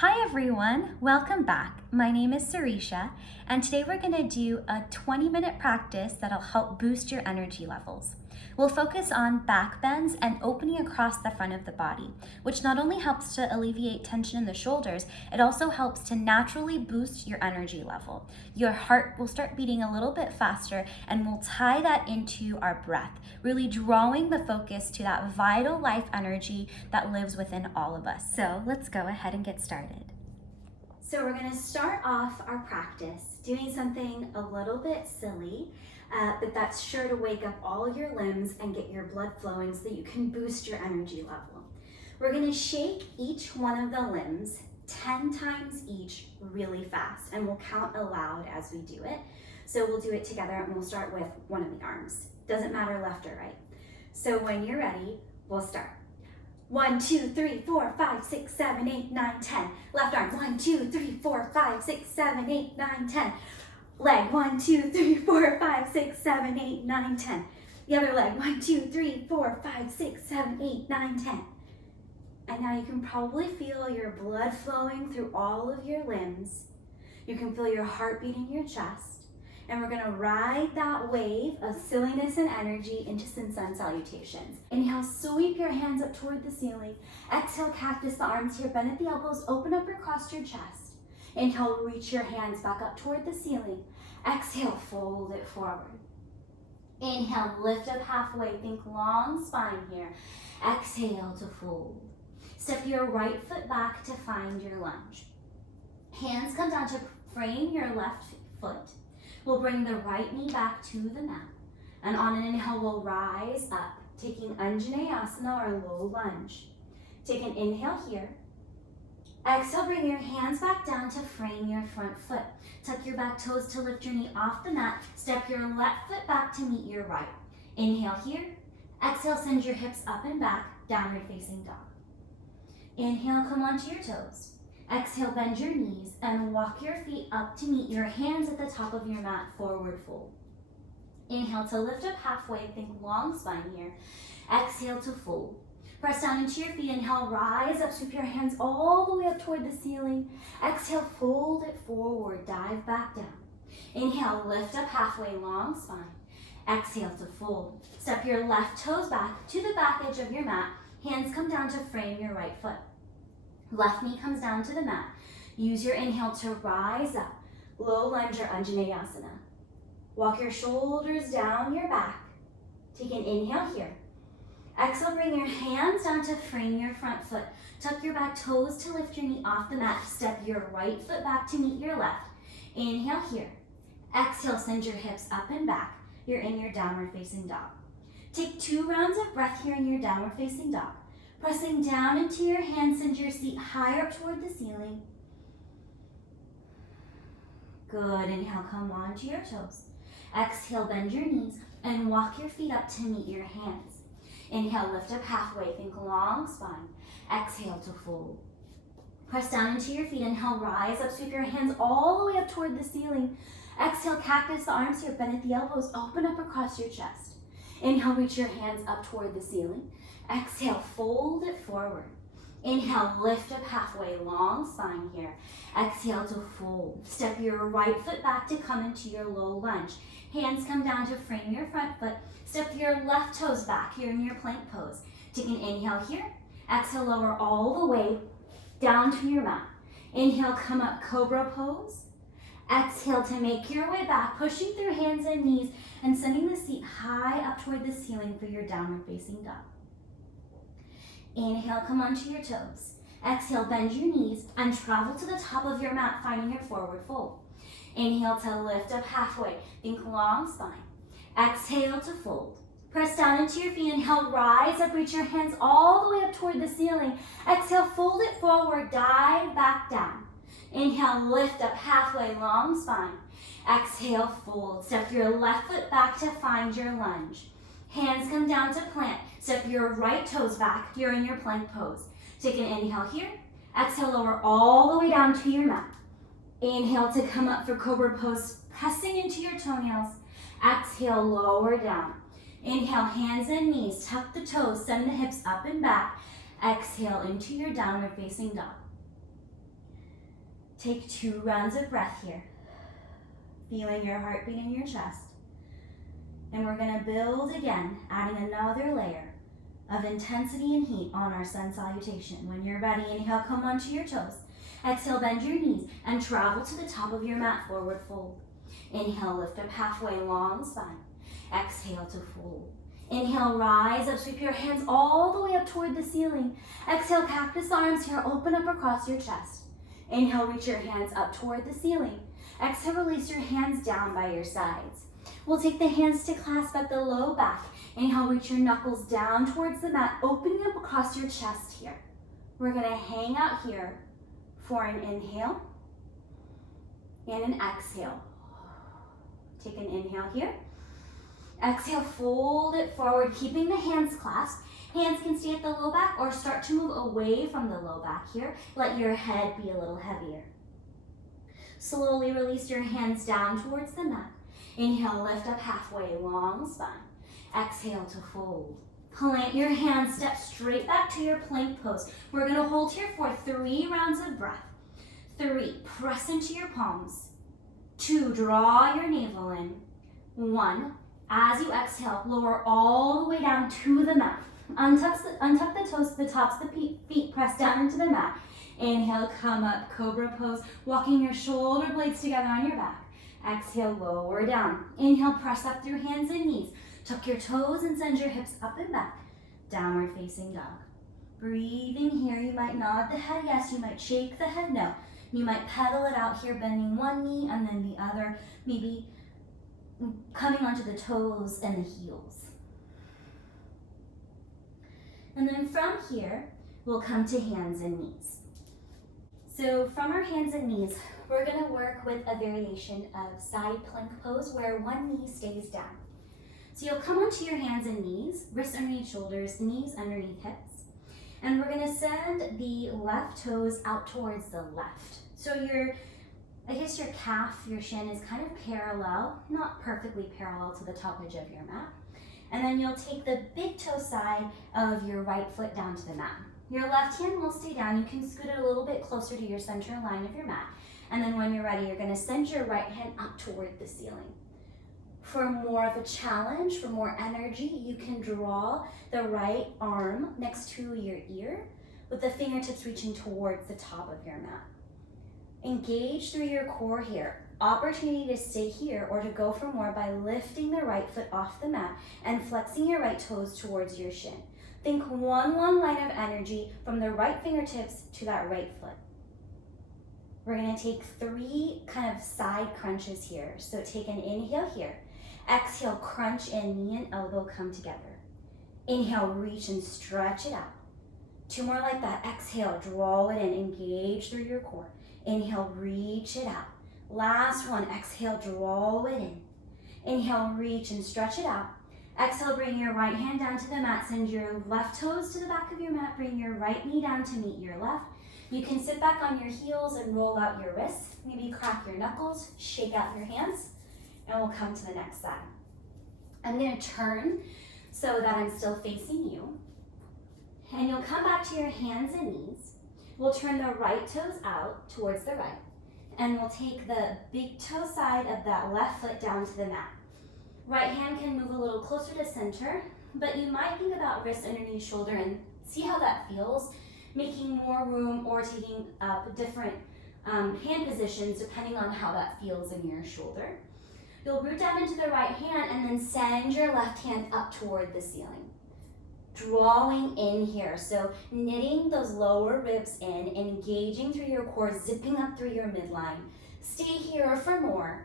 Hi everyone, welcome back. My name is Sireesha, and today we're going to do a 20-minute practice that'll help boost your energy levels. We'll focus on back bends and opening across the front of the body, which not only helps to alleviate tension in the shoulders, it also helps to naturally boost your energy level. Your heart will start beating a little bit faster, and we'll tie that into our breath, really drawing the focus to that vital life energy that lives within all of us. So let's go ahead and get started. So we're going to start off our practice doing something a little bit silly, but that's sure to wake up all your limbs and get your blood flowing so that you can boost your energy level. We're going to shake each one of the limbs 10 times each really fast, and we'll count aloud as we do it. So we'll do it together, and we'll start with one of the arms. Doesn't matter left or right. So when you're ready, we'll start. 1, 2, 3, 4, 5, 6, 7, 8, 9, 10. Left arm. 1, 2, 3, 4, 5, 6, 7, 8, 9, 10. Leg. 1, 2, 3, 4, 5, 6, 7, 8, 9, 10. The other leg. 1, 2, 3, 4, 5, 6, 7, 8, 9, 10. And now you can probably feel your blood flowing through all of your limbs. You can feel your heart beating in your chest. And we're gonna ride that wave of silliness and energy into sun salutations. Inhale, sweep your hands up toward the ceiling. Exhale, cactus the arms here, bend at the elbows, open up across your chest. Inhale, reach your hands back up toward the ceiling. Exhale, fold it forward. Inhale, lift up halfway, think long spine here. Exhale to fold. Step your right foot back to find your lunge. Hands come down to frame your left foot. We'll bring the right knee back to the mat. And on an inhale, we'll rise up, taking Anjaneyasana or low lunge. Take an inhale here. Exhale, bring your hands back down to frame your front foot. Tuck your back toes to lift your knee off the mat. Step your left foot back to meet your right. Inhale here. Exhale, send your hips up and back, downward facing dog. Inhale, come onto your toes. Exhale, bend your knees and walk your feet up to meet your hands at the top of your mat, forward fold. Inhale to lift up halfway, think long spine here. Exhale to fold. Press down into your feet, inhale, rise up, sweep your hands all the way up toward the ceiling. Exhale, fold it forward, dive back down. Inhale, lift up halfway, long spine. Exhale to fold. Step your left toes back to the back edge of your mat. Hands come down to frame your right foot. Left knee comes down to the mat. Use your inhale to rise up. Low lunge or Anjaneyasana. Walk your shoulders down your back. Take an inhale here. Exhale, bring your hands down to frame your front foot. Tuck your back toes to lift your knee off the mat. Step your right foot back to meet your left. Inhale here. Exhale, send your hips up and back. You're in your downward facing dog. Take 2 rounds of breath here in your downward facing dog. Pressing down into your hands, send your seat higher up toward the ceiling. Good, inhale, come onto your toes. Exhale, bend your knees and walk your feet up to meet your hands. Inhale, lift up halfway, think long spine. Exhale to fold. Press down into your feet, inhale, rise up, sweep your hands all the way up toward the ceiling. Exhale, cactus the arms here, bend at the elbows, open up across your chest. Inhale, reach your hands up toward the ceiling. Exhale, fold it forward. Inhale, lift up halfway, long spine here. Exhale to fold. Step your right foot back to come into your low lunge. Hands come down to frame your front foot. Step your left toes back here in your plank pose. Take an inhale here. Exhale, lower all the way down to your mat. Inhale, come up, cobra pose. Exhale to make your way back, pushing through hands and knees and sending the seat high up toward the ceiling for your downward facing dog. Inhale, come onto your toes. Exhale, bend your knees and travel to the top of your mat, finding your forward fold. Inhale to lift up halfway, think long spine. Exhale to fold. Press down into your feet, inhale, rise up, reach your hands all the way up toward the ceiling. Exhale, fold it forward, dive back down. Inhale, lift up halfway, long spine. Exhale, fold. Step your left foot back to find your lunge. Hands come down to plant. Step your right toes back. You're in your plank pose. Take an inhale here. Exhale, lower all the way down to your mat. Inhale to come up for cobra pose, pressing into your toenails. Exhale, lower down. Inhale, hands and knees, tuck the toes, send the hips up and back. Exhale into your downward facing dog. Take 2 rounds of breath here. Feeling your heartbeat in your chest. And we're gonna build again, adding another layer of intensity and heat on our sun salutation. When you're ready, inhale, come onto your toes. Exhale, bend your knees and travel to the top of your mat, forward fold. Inhale, lift up halfway, long spine. Exhale to fold. Inhale, rise up, sweep your hands all the way up toward the ceiling. Exhale, cactus arms here, open up across your chest. Inhale, reach your hands up toward the ceiling. Exhale, release your hands down by your sides. We'll take the hands to clasp at the low back. Inhale, reach your knuckles down towards the mat, opening up across your chest here. We're gonna hang out here for an inhale and an exhale. Take an inhale here. Exhale, fold it forward, keeping the hands clasped. Hands can stay at the low back or start to move away from the low back here. Let your head be a little heavier. Slowly release your hands down towards the mat. Inhale, lift up halfway, long spine. Exhale to fold. Plant your hands, step straight back to your plank pose. We're gonna hold here for 3 rounds of breath. 3, press into your palms. 2, draw your navel in. 1, as you exhale, lower all the way down to the mat. Untuck the toes to the tops of the feet, press down into the mat. Inhale, come up, cobra pose, walking your shoulder blades together on your back. Exhale, lower down. Inhale, press up through hands and knees. Tuck your toes and send your hips up and back. Downward facing dog. Breathing here, you might nod the head yes, you might shake the head no. You might pedal it out here, bending one knee and then the other, maybe coming onto the toes and the heels. And then from here, we'll come to hands and knees. So from our hands and knees, we're gonna work with a variation of side plank pose where one knee stays down. So you'll come onto your hands and knees, wrists underneath shoulders, knees underneath hips. And we're gonna send the left toes out towards the left. So your calf, your shin is kind of parallel, not perfectly parallel to the top edge of your mat. And then you'll take the big toe side of your right foot down to the mat. Your left hand will stay down. You can scoot it a little bit closer to your center line of your mat. And then when you're ready, you're gonna send your right hand up toward the ceiling. For more of a challenge, for more energy, you can draw the right arm next to your ear with the fingertips reaching towards the top of your mat. Engage through your core here. Opportunity to stay here or to go for more by lifting the right foot off the mat and flexing your right toes towards your shin. Think one long line of energy from the right fingertips to that right foot. We're gonna take 3 kind of side crunches here. So take an inhale here. Exhale, crunch in, knee and elbow come together. Inhale, reach and stretch it out. 2 more like that. Exhale, draw it in, engage through your core. Inhale, reach it out. Last one, exhale, draw it in. Inhale, reach and stretch it out. Exhale, bring your right hand down to the mat. Send your left toes to the back of your mat. Bring your right knee down to meet your left. You can sit back on your heels and roll out your wrists. Maybe crack your knuckles, shake out your hands, and we'll come to the next side. I'm gonna turn so that I'm still facing you. And you'll come back to your hands and knees. We'll turn the right toes out towards the right. And we'll take the big toe side of that left foot down to the mat. Right hand can move a little closer to center, but you might think about wrist underneath shoulder and see how that feels, making more room or taking up different hand positions depending on how that feels in your shoulder. You'll root down into the right hand and then send your left hand up toward the ceiling. Drawing in here, so knitting those lower ribs in, engaging through your core, zipping up through your midline. Stay here for more.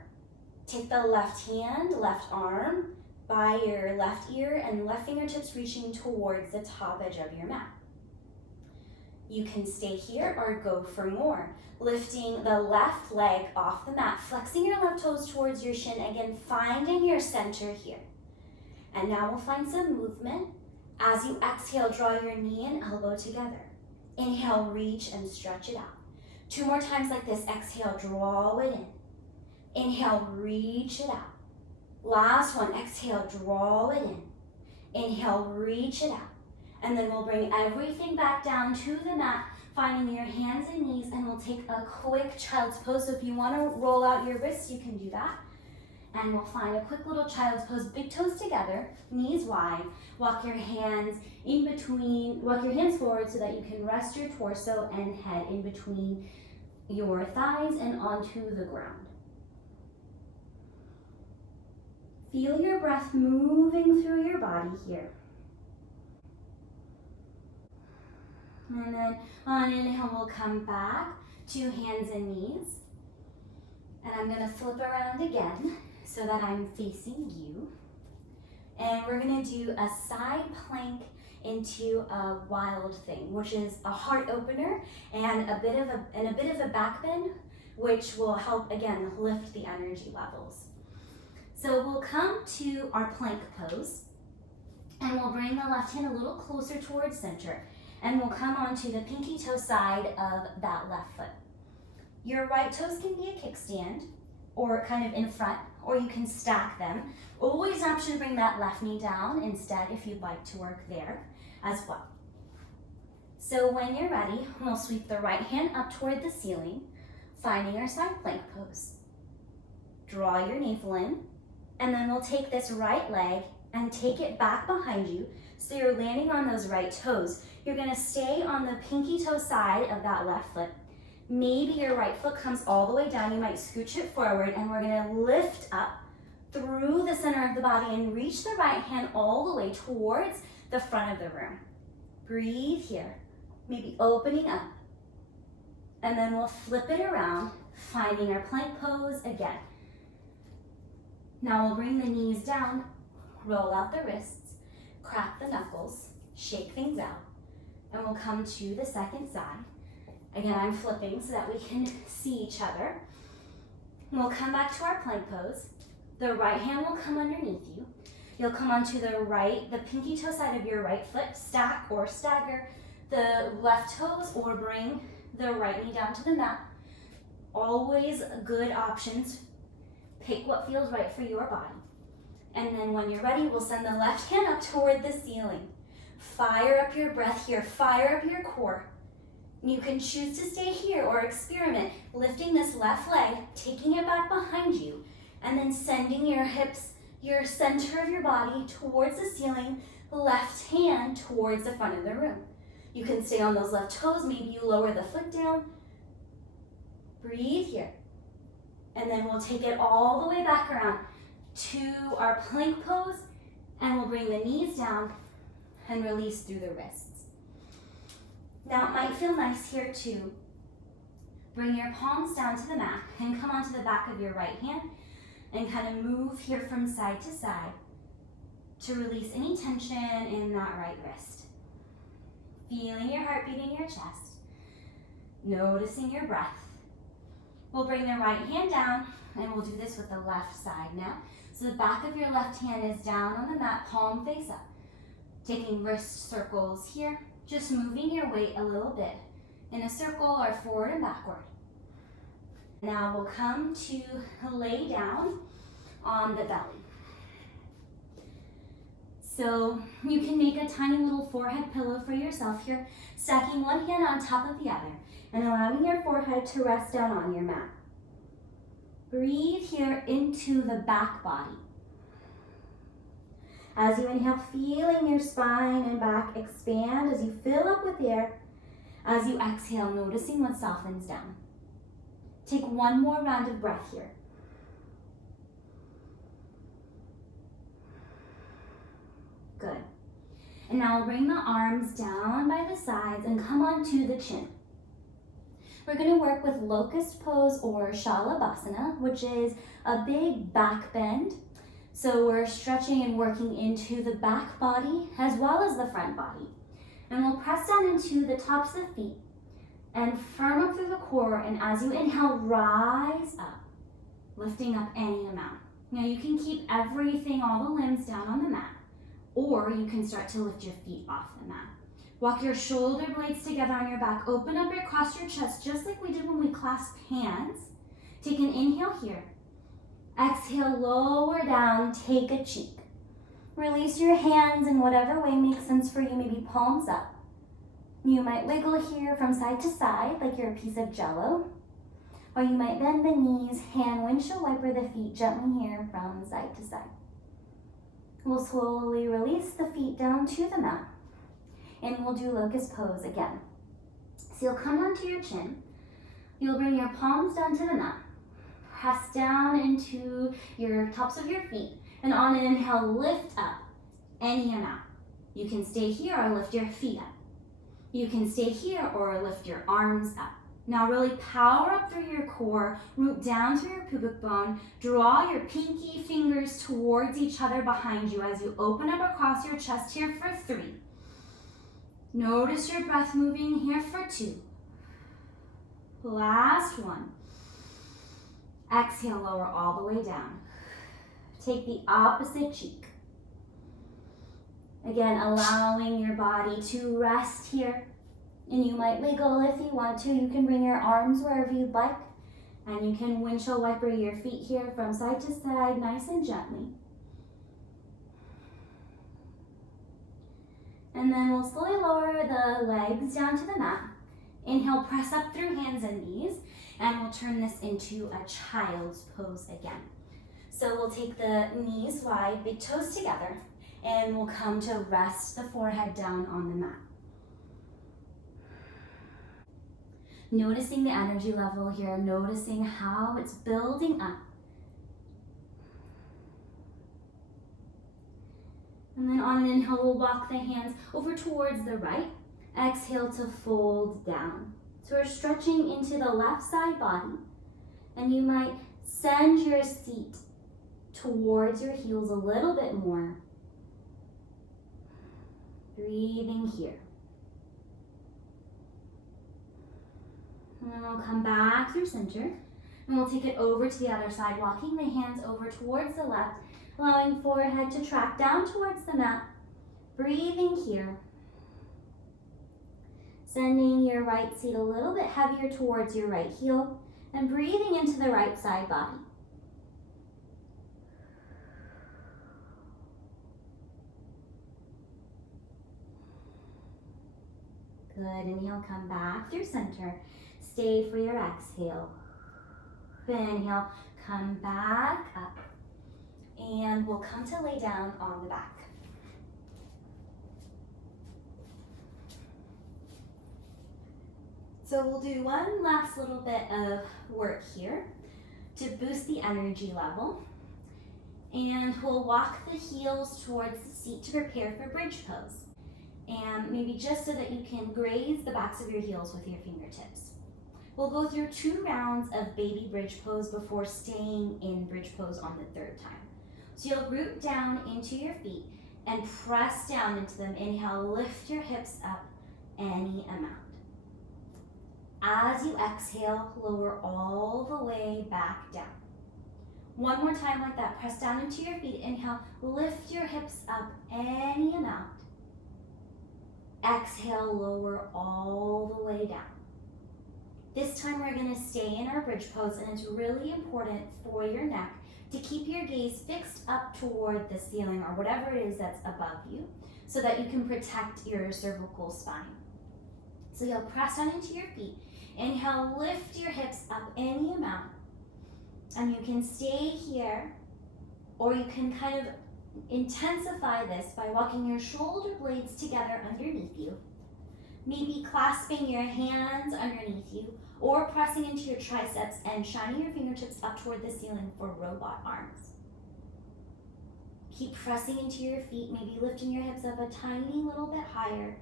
Take the left hand, left arm by your left ear and left fingertips reaching towards the top edge of your mat. You can stay here or go for more. Lifting the left leg off the mat, flexing your left toes towards your shin, again, finding your center here. And now we'll find some movement. As you exhale, draw your knee and elbow together. Inhale, reach and stretch it out. 2 more times like this. Exhale, draw it in. Inhale, reach it out. Last one, exhale, draw it in. Inhale, reach it out. And then we'll bring everything back down to the mat, Finding your hands and knees, and we'll take a quick child's pose. So if you want to roll out your wrists, you can do that. And we'll find a quick little child's pose, big toes together, knees wide. Walk your hands in between, walk your hands forward so that you can rest your torso and head in between your thighs and onto the ground. Feel your breath moving through your body here. And then on inhale, we'll come back to hands and knees. And I'm gonna flip around again so that I'm facing you. And we're gonna do a side plank into a wild thing, which is a heart opener and a bit of a back bend, which will help, again, lift the energy levels. So we'll come to our plank pose, and we'll bring the left hand a little closer towards center, and we'll come onto the pinky toe side of that left foot. Your right toes can be a kickstand, or kind of in front, or you can stack them. Always an option to bring that left knee down instead if you'd like to work there as well. So when you're ready, we'll sweep the right hand up toward the ceiling, finding our side plank pose. Draw your navel in, and then we'll take this right leg and take it back behind you so you're landing on those right toes. You're gonna stay on the pinky toe side of that left foot. Maybe your right foot comes all the way down. You might scooch it forward, and we're gonna lift up through the center of the body and reach the right hand all the way towards the front of the room. Breathe here, maybe opening up. And then we'll flip it around, finding our plank pose again. Now we'll bring the knees down, roll out the wrists, crack the knuckles, shake things out, and we'll come to the second side. Again, I'm flipping so that we can see each other. We'll come back to our plank pose. The right hand will come underneath you. You'll come onto the pinky toe side of your right foot, stack or stagger the left toes, or bring the right knee down to the mat. Always good options. Pick what feels right for your body. And then when you're ready, we'll send the left hand up toward the ceiling. Fire up your breath here, fire up your core. You can choose to stay here or experiment, lifting this left leg, taking it back behind you, and then sending your hips, your center of your body towards the ceiling, left hand towards the front of the room. You can stay on those left toes, maybe you lower the foot down. Breathe here. And then we'll take it all the way back around to our plank pose, and we'll bring the knees down and release through the wrists. Now it might feel nice here to bring your palms down to the mat and come onto the back of your right hand and kind of move here from side to side to release any tension in that right wrist. Feeling your heartbeat in your chest, noticing your breath. We'll bring the right hand down, and we'll do this with the left side now. So the back of your left hand is down on the mat, palm face up. Taking wrist circles here, just moving your weight a little bit in a circle or forward and backward. Now we'll come to lay down on the belly. So you can make a tiny little forehead pillow for yourself here, stacking one hand on top of the other and allowing your forehead to rest down on your mat. Breathe here into the back body. As you inhale, feeling your spine and back expand as you fill up with air. As you exhale, noticing what softens down. Take one more round of breath here. Good. And now we'll bring the arms down by the sides and come onto the chin. We're going to work with locust pose or shalabhasana, which is a big back bend. So we're stretching and working into the back body as well as the front body. And we'll press down into the tops of feet and firm up through the core. And as you inhale, rise up, lifting up any amount. Now you can keep everything, all the limbs down on the mat, or you can start to lift your feet off the mat. Walk your shoulder blades together on your back. Open up across your chest, just like we did when we clasped hands. Take an inhale here. Exhale, lower down, take a cheek. Release your hands in whatever way makes sense for you, maybe palms up. You might wiggle here from side to side like you're a piece of jello. Or you might bend the knees, hand windshield wiper the feet gently here from side to side. We'll slowly release the feet down to the mat. And we'll do locust pose again. So you'll come down to your chin. You'll bring your palms down to the mat. Press down into your tops of your feet. And on an inhale, lift up any amount. You can stay here or lift your feet up. You can stay here or lift your arms up. Now really power up through your core, root down through your pubic bone, draw your pinky fingers towards each other behind you as you open up across your chest here for 3. Notice your breath moving here for 2. Last one. Exhale, lower all the way down. Take the opposite cheek. Again, allowing your body to rest here. And you might wiggle if you want to. You can bring your arms wherever you'd like. And you can windshield wiper your feet here from side to side, nice and gently. And then we'll slowly lower the legs down to the mat. Inhale, press up through hands and knees. And we'll turn this into a child's pose again. So we'll take the knees wide, big toes together. And we'll come to rest the forehead down on the mat. Noticing the energy level here, noticing how it's building up. And then on an inhale, we'll walk the hands over towards the right. Exhale to fold down. So we're stretching into the left side body. And you might send your seat towards your heels a little bit more. Breathing here. And then we'll come back through center. And we'll take it over to the other side, walking the hands over towards the left, allowing forehead to track down towards the mat. Breathing here. Sending your right seat a little bit heavier towards your right heel. And breathing into the right side body. Good, inhale, come back through center. Stay for your exhale. Inhale, come back up. And we'll come to lay down on the back. So we'll do one last little bit of work here to boost the energy level. And we'll walk the heels towards the seat to prepare for bridge pose. And maybe just so that you can graze the backs of your heels with your fingertips. We'll go through 2 rounds of baby bridge pose before staying in bridge pose on the 3rd time. So you'll root down into your feet and press down into them. Inhale, lift your hips up any amount. As you exhale, lower all the way back down. One more time like that. Press down into your feet. Inhale, lift your hips up any amount. Exhale, lower all the way down. This time we're going to stay in our bridge pose, and it's really important for your neck to keep your gaze fixed up toward the ceiling or whatever it is that's above you so that you can protect your cervical spine. So you'll press down into your feet. Inhale, lift your hips up any amount. And you can stay here, or you can kind of intensify this by walking your shoulder blades together underneath you. Maybe clasping your hands underneath you, or pressing into your triceps and shining your fingertips up toward the ceiling for robot arms. Keep pressing into your feet, maybe lifting your hips up a tiny little bit higher.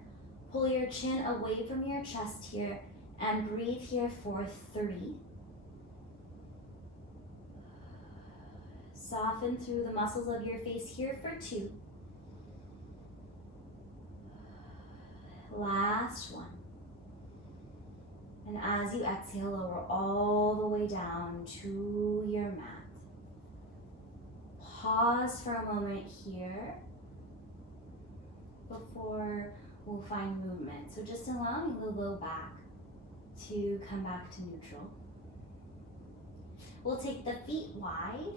Pull your chin away from your chest here, and breathe here for 3. Soften through the muscles of your face here for 2. Last one. And as you exhale, lower all the way down to your mat. Pause for a moment here before we'll find movement. So just allowing the low back to come back to neutral. We'll take the feet wide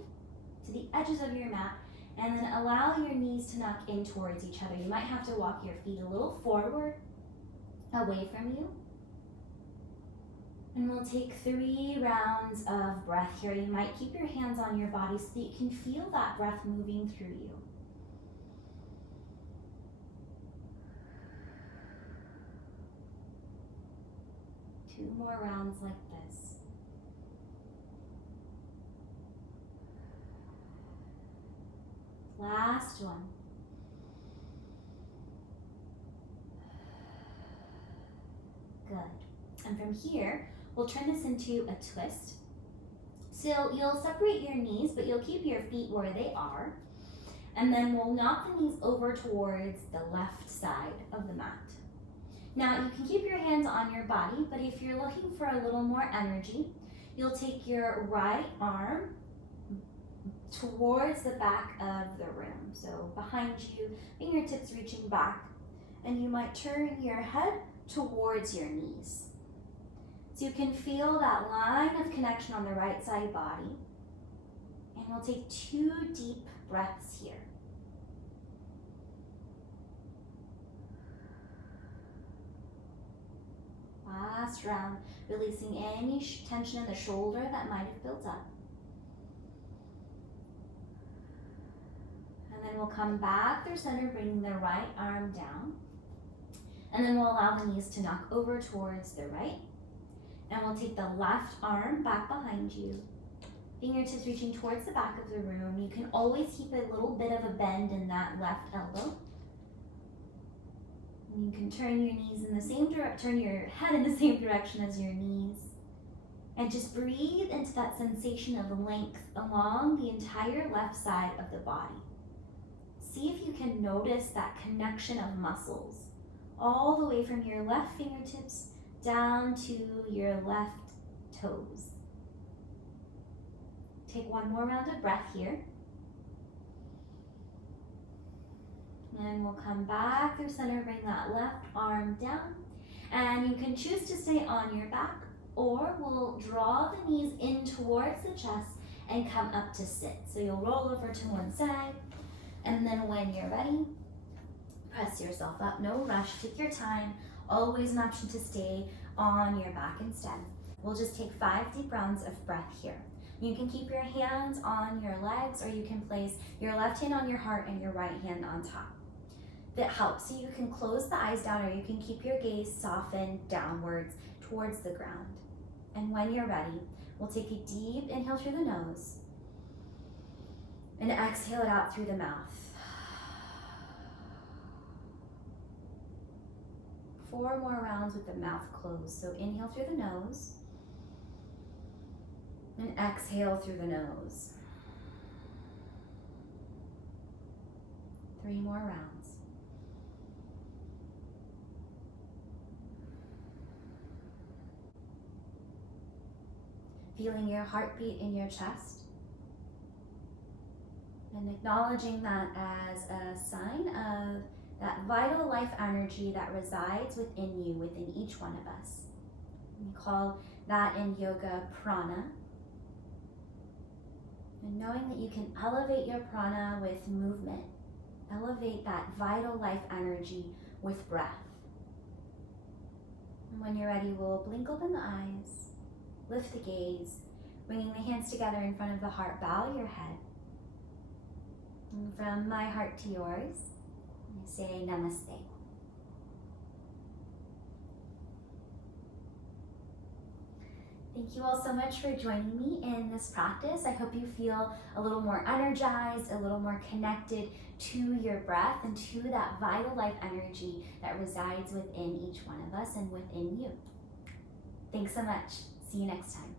to the edges of your mat and then allow your knees to knock in towards each other. You might have to walk your feet a little forward away from you. And we'll take 3 rounds of breath here. You might keep your hands on your body so that you can feel that breath moving through you. Two more rounds like this. Last one. Good. And from here, we'll turn this into a twist. So you'll separate your knees, but you'll keep your feet where they are. And then we'll knock the knees over towards the left side of the mat. Now you can keep your hands on your body, but if you're looking for a little more energy, you'll take your right arm towards the back of the room. So behind you, fingertips reaching back, and you might turn your head towards your knees. So you can feel that line of connection on the right side body. And we'll take 2 deep breaths here. Last round, releasing any tension in the shoulder that might have built up. And then we'll come back through center, bringing the right arm down. And then we'll allow the knees to knock over towards the right. And we'll take the left arm back behind you. Fingertips reaching towards the back of the room. You can always keep a little bit of a bend in that left elbow. And you can turn your knees in the same turn your head in the same direction as your knees. And just breathe into that sensation of length along the entire left side of the body. See if you can notice that connection of muscles all the way from your left fingertips down to your left toes. Take one more round of breath here. And we'll come back through center, bring that left arm down. And you can choose to stay on your back, or we'll draw the knees in towards the chest and come up to sit. So you'll roll over to one side, and then when you're ready, press yourself up. No rush, take your time. Always an option to stay on your back instead. We'll just take 5 deep rounds of breath here. You can keep your hands on your legs, or you can place your left hand on your heart and your right hand on top. That helps. So you can close the eyes down, or you can keep your gaze softened downwards towards the ground. And when you're ready, we'll take a deep inhale through the nose and exhale it out through the mouth. 4 more rounds with the mouth closed. So inhale through the nose and exhale through the nose. 3 more rounds. Feeling your heartbeat in your chest and acknowledging that as a sign of that vital life energy that resides within you, within each one of us. We call that in yoga prana. And knowing that you can elevate your prana with movement, elevate that vital life energy with breath. And when you're ready, we'll blink open the eyes, lift the gaze, bringing the hands together in front of the heart, bow your head. And from my heart to yours, I say namaste. Thank you all so much for joining me in this practice. I hope you feel a little more energized, a little more connected to your breath and to that vital life energy that resides within each one of us and within you. Thanks so much. See you next time.